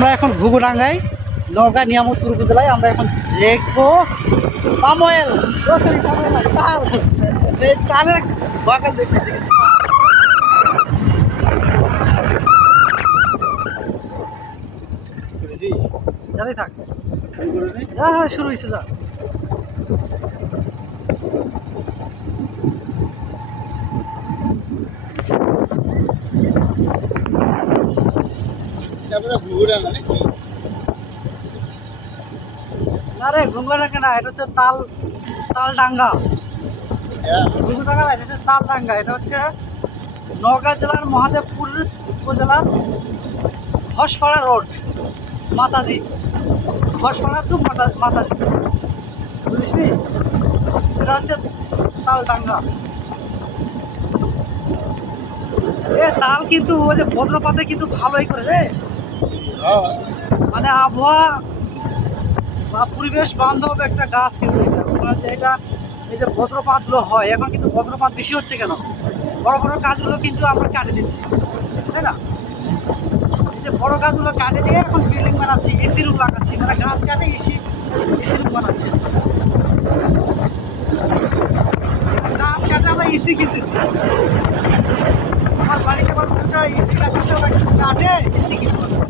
আমরা এখন ঘুঘুডাঙ্গায় নওগাঁ নিয়ামতপুর উপজেলায় আমরা এখন দেখবো পাম অয়েল তাল এই তালের বাগান দেখতে জানি থাক হ্যাঁ শুরু হয়েছে যা না রে ঘুঘুডাঙ্গা না এটা হচ্ছে তালডাঙ্গা ঘুঘুডাঙ্গা না এটা হচ্ছে তালডাঙ্গা এটা হচ্ছে নওগাঁ জেলার মহাদেবপুর উপজেলার ঘসপাড়া রোড মাতাজি ঘসপাড়া টু মাতাজি বুঝলি এটা হচ্ছে তালডাঙ্গা এ তাল কিন্তু ওই যে বজ্রপাতে কিন্তু ভালোই করে রে মানে আবহাওয়া বা পরিবেশ বান্ধব একটা গাছ কিন্তু এটা এই যে বজ্রপাতগুলো হয় এখন কিন্তু বজ্রপাত বেশি হচ্ছে কেন বড় বড় গাছগুলো কিন্তু আমরা কাটে দিচ্ছি তাই না এই যে বড় গাছগুলো কাটে দিয়ে এখন বিল্ডিং বানাচ্ছি এসি রুম লাগাচ্ছি মানে গাছ কাটে এসি রুম বানাচ্ছি গাছ কাটে আমরা এসি কিনতেছি আমার বাড়িতে আবার দুটা ইলেকট্রিক গাছ আছে ওরা কাটে এসি কিনতে